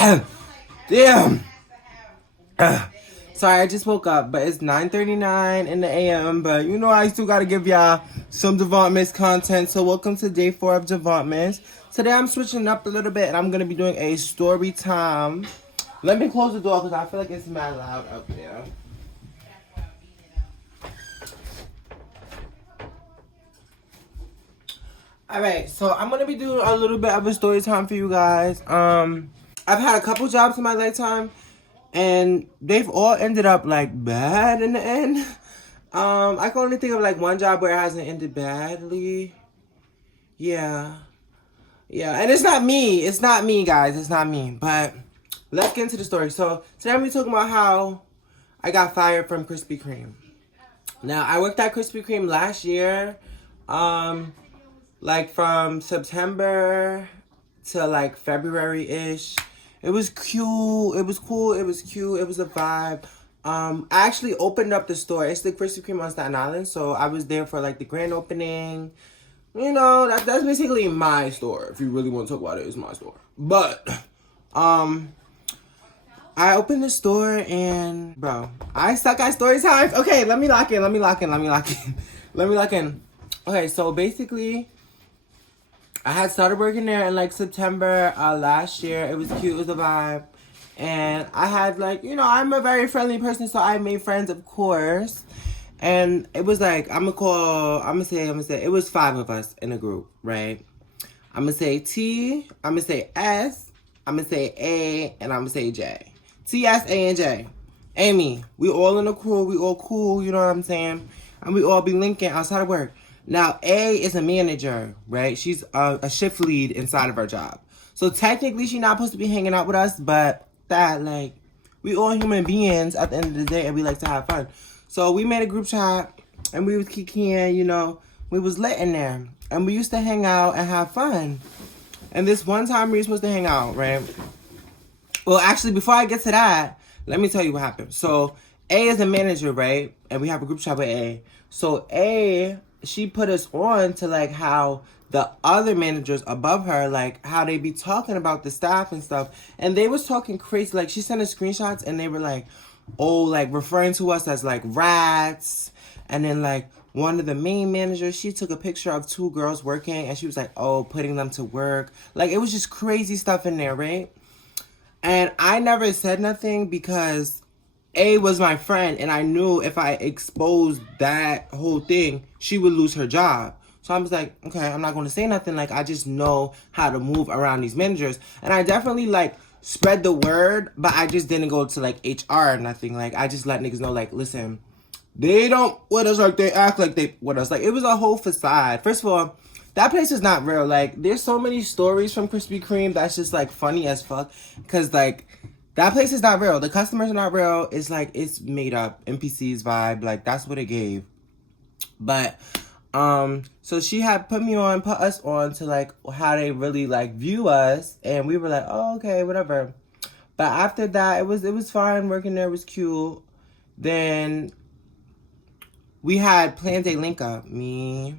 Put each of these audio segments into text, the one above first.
Damn. Sorry, I just woke up, but it's 9:39 in the a.m. But you know, I still gotta give y'all some Davantmasss content. So welcome to day 4 of Davantmasss. Today I'm switching up a little bit, and I'm gonna be doing a story time. Let me close the door because I feel like it's mad loud up there. Alright, so I'm gonna be doing a little bit of a story time for you guys. I've had a couple jobs in my lifetime, and they've all ended up like bad in the end. I can only think of like one job where it hasn't ended badly. Yeah, and it's not me. It's not me, guys. It's not me. But let's get into the story. So today I'm gonna be talking about how I got fired from Krispy Kreme. Now I worked at Krispy Kreme last year. Like from September to like February-ish. It was cute. It was cool. It was cute. It was a vibe. I actually opened up the store. It's the Krispy Kreme on Staten Island. So I was there for like the grand opening. You know, that's basically my store. If you really want to talk about it, it's my store. But I opened the store and bro, I suck at story times. Okay, let me lock in. Okay, so basically I had started working there in like September last year. It was cute, it was a vibe. And I had like, you know, I'm a very friendly person, so I made friends, of course. And it was like, I'm gonna say, it was 5 of us in a group, right? I'm gonna say T, I'm gonna say S, I'm gonna say A, and I'm gonna say J. T, S, A, and J. Amy, we all in a crew, we all cool, you know what I'm saying? And we all be linking outside of work. Now, A is a manager, right? She's a shift lead inside of our job. So technically, she's not supposed to be hanging out with us, but that, like, we all human beings at the end of the day, and we like to have fun. So we made a group chat, and we was kikiing, you know. We was lit in there, and we used to hang out and have fun. And this one time, we were supposed to hang out, right? Well, actually, before I get to that, let me tell you what happened. So A is a manager, right? And we have a group chat with A. So A, she put us on to like how the other managers above her, like how they be talking about the staff and stuff. And they was talking crazy. Like she sent us screenshots and they were like, oh, like referring to us as like rats. And then like one of the main managers, she took a picture of 2 girls working and she was like, oh, putting them to work. Like it was just crazy stuff in there, right? And I never said nothing because A was my friend, and I knew if I exposed that whole thing, she would lose her job. So I was like, okay, I'm not going to say nothing. Like, I just know how to move around these managers. And I definitely, like, spread the word, but I just didn't go to, like, HR or nothing. Like, I just let niggas know, like, listen, they don't with us like they act like they with us. Like, it was a whole facade. First of all, that place is not real. Like, there's so many stories from Krispy Kreme that's just, like, funny as fuck. Because, like, that place is not real. The customers are not real. It's like, it's made up. NPCs vibe. Like, that's what it gave. But, so she had put us on to, like, how they really, like, view us. And we were like, oh, okay, whatever. But after that, it was fine. Working there was cute. Then we had planned a link up. Me,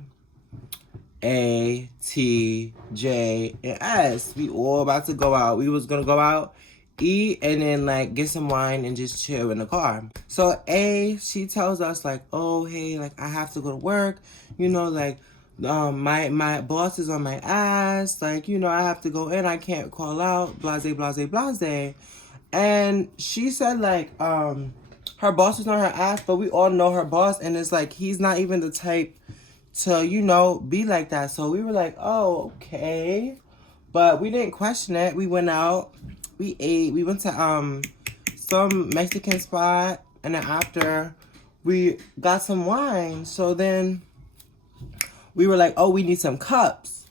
A, T, J, and S. We all about to go out. We was going to go out, eat, and then like get some wine and just chill in the car. So A, she tells us like, oh, hey, like I have to go to work, you know, like my boss is on my ass, like, you know, I have to go in, I can't call out, blase, blase, blase. And she said like her boss was on her ass, but we all know her boss, and it's like he's not even the type to, you know, be like that. So we were like, oh, okay. But we didn't question it. We went out. We ate. We went to some Mexican spot. And then after, we got some wine. So then we were like, oh, we need some cups.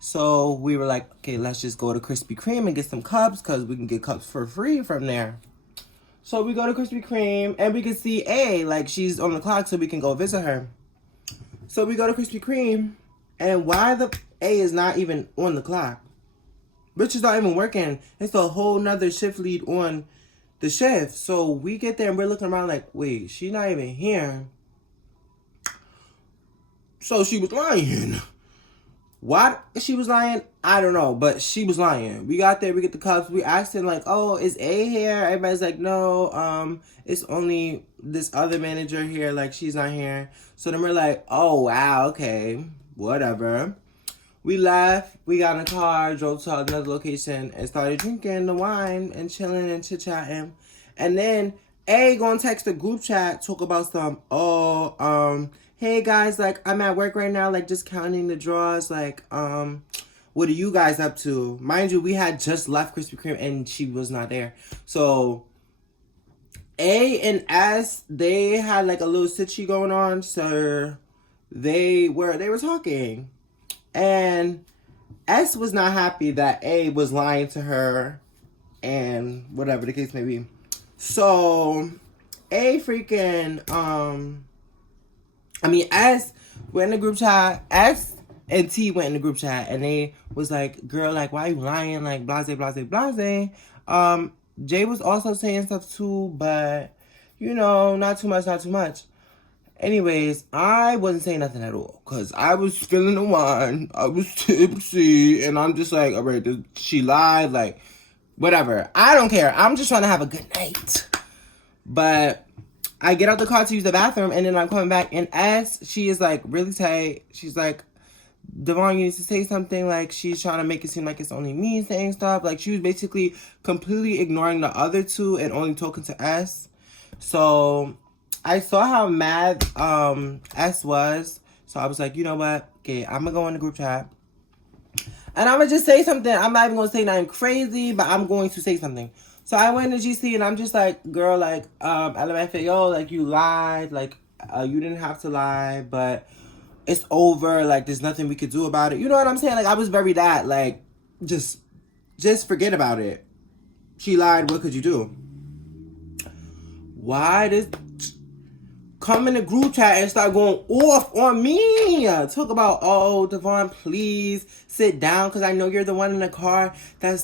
So we were like, okay, let's just go to Krispy Kreme and get some cups because we can get cups for free from there. So we go to Krispy Kreme and we can see A, like she's on the clock so we can go visit her. So we go to Krispy Kreme, and why the A is not even on the clock? Bitch is not even working. It's a whole nother shift lead on the shift. So we get there and we're looking around like, wait, she's not even here. So she was lying. Why she was lying, I don't know, but she was lying. We got there, we get the cups, we asked him like, oh, is A here? Everybody's like, no, it's only this other manager here, like she's not here. So then we're like, oh wow, okay, whatever. We left, we got in a car, drove to another location, and started drinking the wine and chilling and chit-chatting. And then A gonna text the group chat, talk about some, hey guys, like I'm at work right now, like just counting the draws, like, what are you guys up to? Mind you, we had just left Krispy Kreme and she was not there. So A and S, they had like a little sitchy going on, so they were talking. And S was not happy that A was lying to her and whatever the case may be. So A freaking, S went in the group chat. S and T went in the group chat and they was like, girl, like, why you lying? Like, blase, blase, blase. Jay was also saying stuff too, but, you know, not too much, not too much. Anyways, I wasn't saying nothing at all because I was feeling the wine. I was tipsy, and I'm just like, all right, she lied, like, whatever. I don't care. I'm just trying to have a good night. But I get out the car to use the bathroom, and then I'm coming back, and S, she is like really tight. She's like, Devon, you need to say something. Like, she's trying to make it seem like it's only me saying stuff. Like, she was basically completely ignoring the other two and only talking to S. So I saw how mad S was. So I was like, you know what? Okay, I'm going to go in the group chat. And I'm going to just say something. I'm not even going to say nothing crazy, but I'm going to say something. So I went to GC and I'm just like, girl, like, LMFAO, like, you lied. Like, you didn't have to lie, but it's over. Like, there's nothing we could do about it. You know what I'm saying? Like, I was very that. Like, just forget about it. She lied. What could you do? Why does come in the group chat and start going off on me? Talk about, oh, Devon, please sit down because I know you're the one in the car that's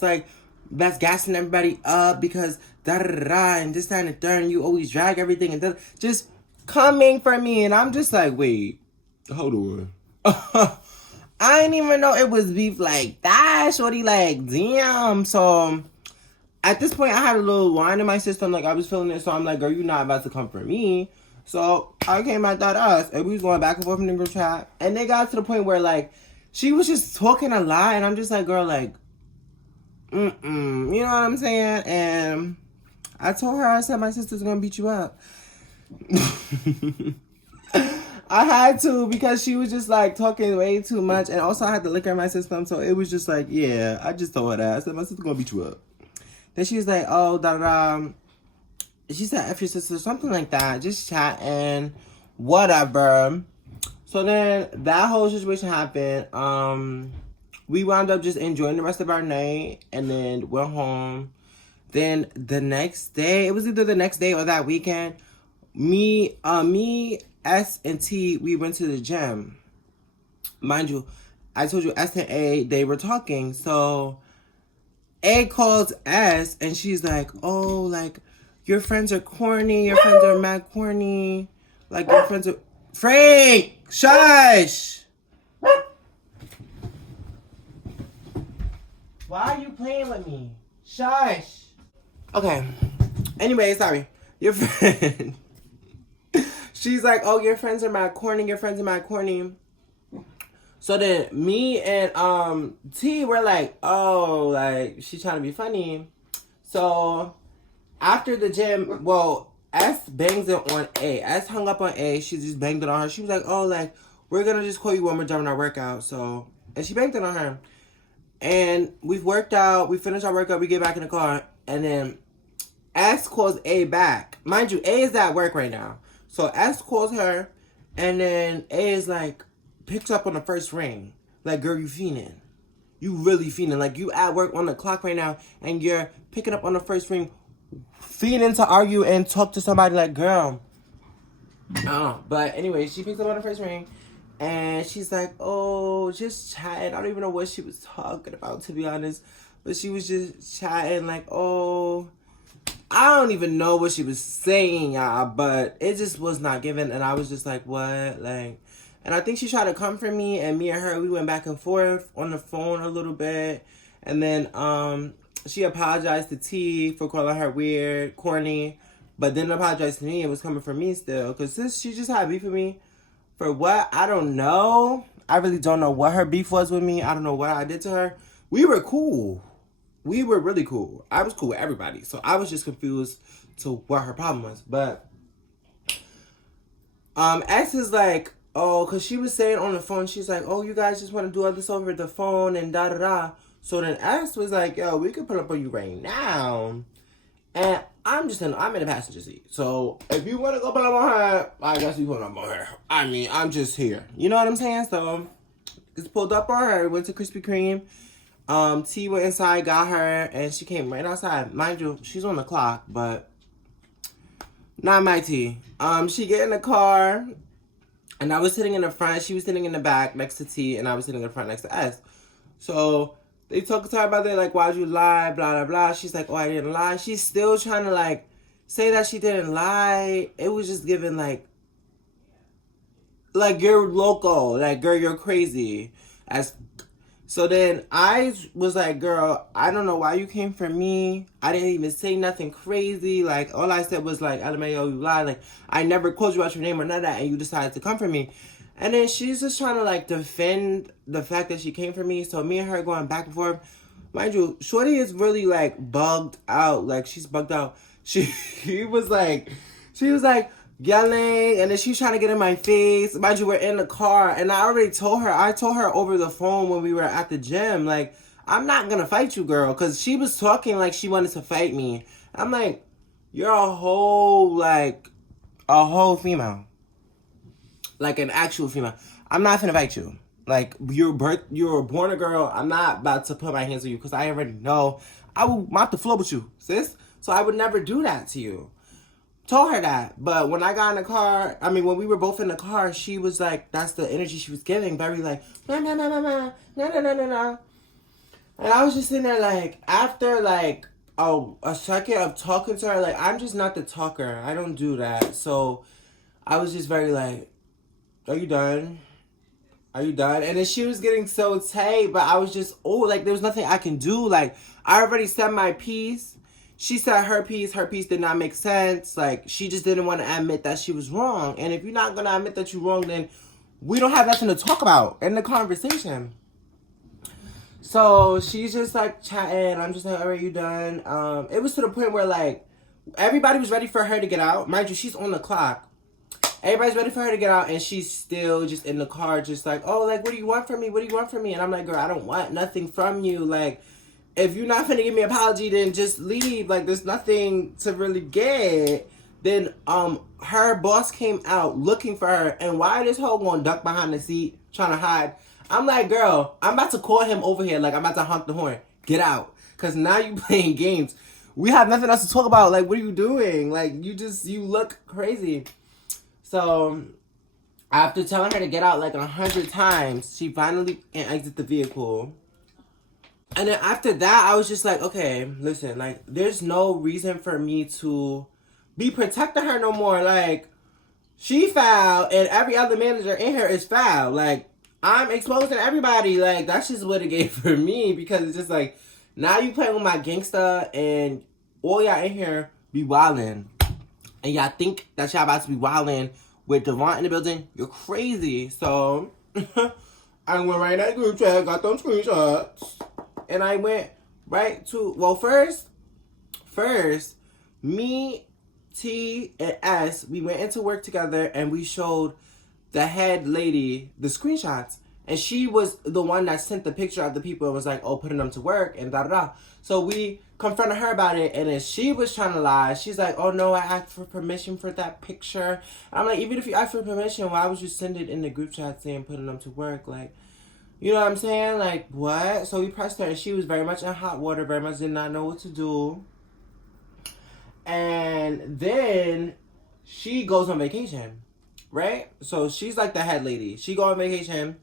gassing everybody up because da-da-da-da and this, that, and the third, and you always drag everything and just coming for me. And I'm just like, wait, hold on. I didn't even know it was beef like that, shorty, like, damn. So at this point, I had a little wine in my system, like, I was feeling it, so I'm like, girl, you're not about to come for me. So I came at that us, and we was going back and forth in the group chat, and they got to the point where, like, she was just talking a lot, and I'm just like, girl, like, you know what I'm saying? And I told her, I said, my sister's gonna beat you up. I had to, because she was just, like, talking way too much, and also I had the liquor in my system, so it was just like, yeah, I just told her that. I said, my sister's gonna beat you up. Then she was like, oh, da-da-da. She said, F your sister, something like that. Just chatting, whatever. So then that whole situation happened. We wound up just enjoying the rest of our night and then went home. Then the next day, it was either the next day or that weekend, me, S, and T, we went to the gym. Mind you, I told you S and A, they were talking. So A calls S and she's like, oh, like, your friends are corny. Your friends are mad corny. Like, your friends are... Frank! Shush! Why are you playing with me? Shush! Okay. Anyway, sorry. Your friend... She's like, oh, your friends are mad corny. Your friends are mad corny. So then me and T were like, oh, like, she's trying to be funny. So after the gym, well, S bangs it on A. S hung up on A. She just banged it on her. She was like, oh, like, we're going to just call you when we're done with our workout. So, and she banged it on her. And we've worked out. We finished our workout. We get back in the car. And then S calls A back. Mind you, A is at work right now. So S calls her. And then A is like, picks up on the first ring. Like, girl, you fiending. You really fiending. Like, you at work on the clock right now. And you're picking up on the first ring. Fiending to argue and talk to somebody like, girl. But anyway, she picks up on the first ring. And she's like, oh, just chatting. I don't even know what she was talking about, to be honest. But she was just chatting like, oh, I don't even know what she was saying, y'all. But it just was not given. And I was just like, what? Like, And I think she tried to comfort me, and me and her, we went back and forth on the phone a little bit. And then she apologized to T for calling her weird, corny, but didn't apologize to me. It was coming from me still. Because she just had beef with me. For what? I don't know. I really don't know what her beef was with me. I don't know what I did to her. We were cool. We were really cool. I was cool with everybody. So I was just confused to what her problem was. But X is like, oh, because she was saying on the phone, she's like, oh, you guys just want to do all this over the phone and da-da-da. So then X was like, yo, we could pull up on you right now. And I'm in the passenger seat. So if you want to go pull up on her, I guess we pull up on her. I mean, I'm just here. You know what I'm saying? So just pulled up on her, went to Krispy Kreme. T went inside, got her, and she came right outside. Mind you, she's on the clock, but not my T. She get in the car, and I was sitting in the front. She was sitting in the back next to T, and I was sitting in the front next to S. So they talked to her about that, like, why'd you lie, blah, blah, blah. She's like, oh, I didn't lie. She's still trying to, like, say that she didn't lie. It was just giving, like, you're loco. Like, girl, you're crazy. So then I was like, girl, I don't know why you came for me. I didn't even say nothing crazy. Like, all I said was, like, LMAO, you lied. Like, I never called you out your name or none of that, and you decided to come for me. And then she's just trying to, like, defend the fact that she came for me. So me and her going back and forth. Mind you, Shorty is really, like, bugged out. Like, she's bugged out. She was like, yelling, and then she's trying to get in my face. Mind you, we're in the car, and I told her over the phone when we were at the gym, like, I'm not gonna fight you, girl, because she was talking like she wanted to fight me. I'm like, you're a whole female. Like, an actual female. I'm not finna fight you. Like, you were born a girl. I'm not about to put my hands on you, because I already know I will mop the floor with you, sis. So I would never do that to you. Told her that. But when I got in the car, when we were both in the car, she was like, that's the energy she was giving. Very like, nah, nah, nah, nah, nah, nah, nah, nah, nah, nah. And I was just sitting there like, after like a second of talking to her, like, I'm just not the talker. I don't do that. So I was just very like, are you done? Are you done? And then she was getting so tight, but I was just, like, there was nothing I can do. Like, I already said my piece. She said her piece did not make sense. Like, she just didn't want to admit that she was wrong. And if you're not going to admit that you're wrong, then we don't have nothing to talk about in the conversation. So she's just, like, chatting. I'm just like, all right, you done? It was to the point where, like, everybody was ready for her to get out. Mind you, she's on the clock. Everybody's ready for her to get out, and she's still just in the car, just like, oh, like, what do you want from me? What do you want from me? And I'm like, girl, I don't want nothing from you. Like, if you're not finna give me an apology, then just leave. Like, there's nothing to really get. Then her boss came out looking for her, and why this hoe gonna duck behind the seat trying to hide? I'm like, girl, I'm about to call him over here. Like, I'm about to honk the horn. Get out. Because now you playing games. We have nothing else to talk about. Like, what are you doing? Like, you look crazy. So after telling her to get out like 100 times, she finally exit the vehicle. And then after that, I was just like, okay, listen, like, there's no reason for me to be protecting her no more. Like, she foul, and every other manager in here is foul. Like, I'm exposing everybody. Like, that's just what it gave for me, because it's just like, now you playing with my gangsta, and all y'all in here be wildin'. And y'all think that y'all about to be wildin' with Davant in the building. You're crazy. So I went right in that group chat, got them screenshots, and I went right to, well, first, me, T, and S, we went into work together, and we showed the head lady the screenshots. And she was the one that sent the picture of the people and was like, oh, putting them to work and da-da-da. So we confronted her about it, and then she was trying to lie. She's like, oh, no, I asked for permission for that picture. And I'm like, even if you asked for permission, why would you send it in the group chat saying putting them to work? Like, you know what I'm saying? Like, what? So we pressed her, and she was very much in hot water, very much did not know what to do. And then she goes on vacation, right? So she's like the head lady. She go on vacation.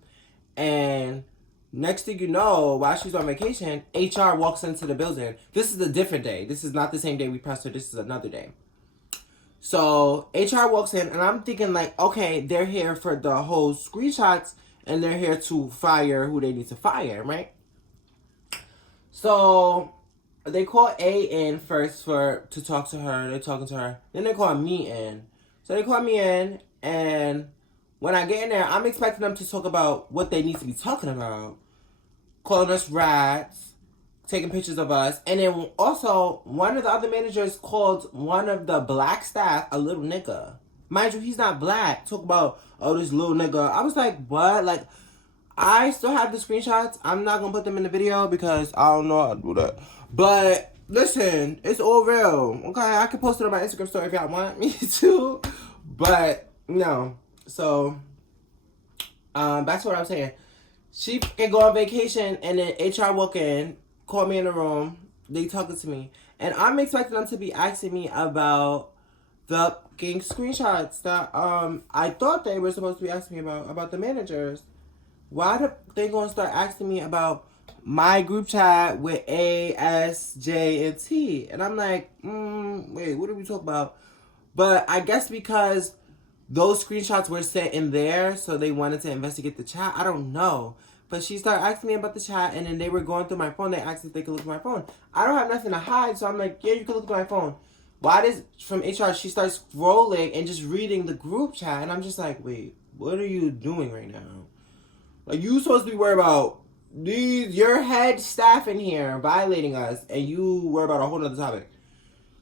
And next thing you know, while she's on vacation, HR walks into the building. This is a different day. This is not the same day we pressed her. This is another day. So HR walks in, and I'm thinking like, okay, they're here for the whole screenshots, and they're here to fire who they need to fire, right? So they call A in first to talk to her. They're talking to her. Then they call me in. So they call me in, and when I get in there, I'm expecting them to talk about what they need to be talking about. Calling us rats, taking pictures of us. And then also, one of the other managers called one of the black staff a little nigga. Mind you, he's not black. Talk about, oh, this little nigga. I was like, what? Like, I still have the screenshots. I'm not going to put them in the video because I don't know how to do that. But, listen, it's all real. Okay, I can post it on my Instagram story if y'all want me to. But, no. So, back to what I was saying. She can go on vacation, and then HR walk in, call me in the room, they talking to me. And I'm expecting them to be asking me about the fucking screenshots that I thought they were supposed to be asking me about the managers. Why are they going to start asking me about my group chat with A, S, J, and T? And I'm like, wait, what are we talking about? But I guess because those screenshots were sent in there, so they wanted to investigate the chat. I don't know. But she started asking me about the chat, and then they were going through my phone. They asked if they could look at my phone. I don't have nothing to hide, so I'm like, yeah, you can look at my phone. Why does, from HR, she starts scrolling and just reading the group chat, and I'm just like, wait, what are you doing right now? Like, you supposed to be worried about your head staff in here violating us, and you worry about a whole other topic.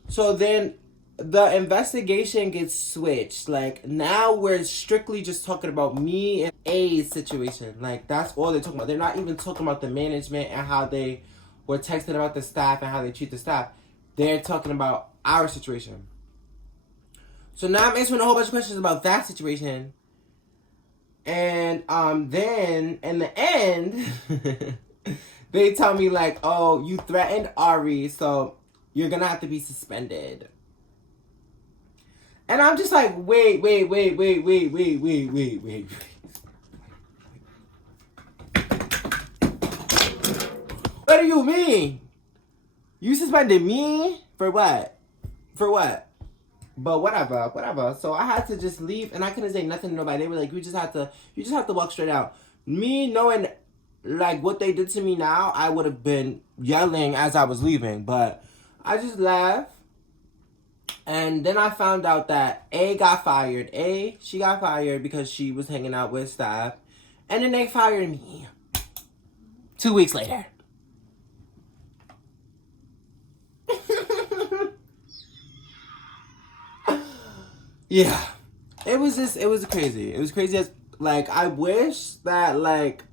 So then the investigation gets switched. Like, now we're strictly just talking about me and A's situation. Like, that's all they're talking about. They're not even talking about the management and how they were texting about the staff and how they treat the staff. They're talking about our situation. So now I'm answering a whole bunch of questions about that situation. And then in the end, they tell me like, oh, you threatened Ari, so you're gonna have to be suspended. And I'm just like, wait. What do you mean? You suspended me? For what? For what? But whatever. So I had to just leave, and I couldn't say nothing to nobody. They were like, you just have to walk straight out. Me knowing like what they did to me now, I would have been yelling as I was leaving. But I just left. And then I found out that A got fired. She got fired because she was hanging out with staff. And then they fired me 2 weeks later. Yeah. It was crazy. It was crazy as, like, I wish that, like,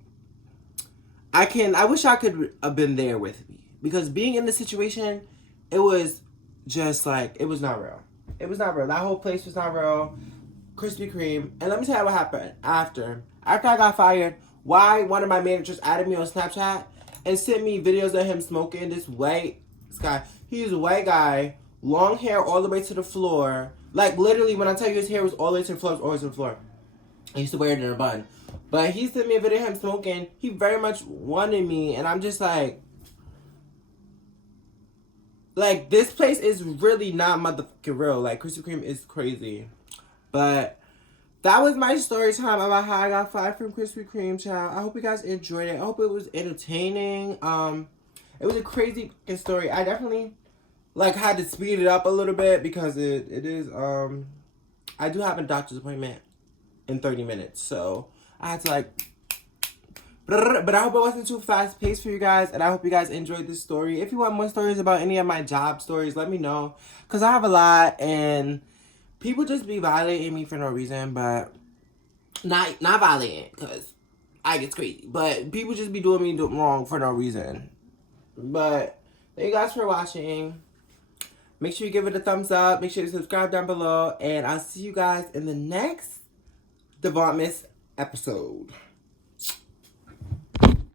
I wish I could have been there with me. Because being in the situation, it was just, like, it was not real. It was not real. That whole place was not real. Krispy Kreme. And let me tell you what happened after. After I got fired, why one of my managers added me on Snapchat and sent me videos of him smoking. This guy. He's a white guy, long hair all the way to the floor. Like, literally, when I tell you his hair was all the way to the floor, it was always to the floor. I used to wear it in a bun. But he sent me a video of him smoking. He very much wanted me, and I'm just like, this place is really not motherfucking real. Like, Krispy Kreme is crazy. But that was my story time about how I got fired from Krispy Kreme, child. I hope you guys enjoyed it. I hope it was entertaining. It was a crazy story. I definitely, had to speed it up a little bit because it is, I do have a doctor's appointment in 30 minutes. So, I had to, but I hope it wasn't too fast paced for you guys, and I hope you guys enjoyed this story. If you want more stories about any of my job stories, let me know, because I have a lot, and people just be violating me for no reason, but not violating, because I get crazy, but people just be doing me wrong for no reason. But thank you guys for watching. Make sure you give it a thumbs up, make sure you subscribe down below, and I'll see you guys in the next Davantmasss episode.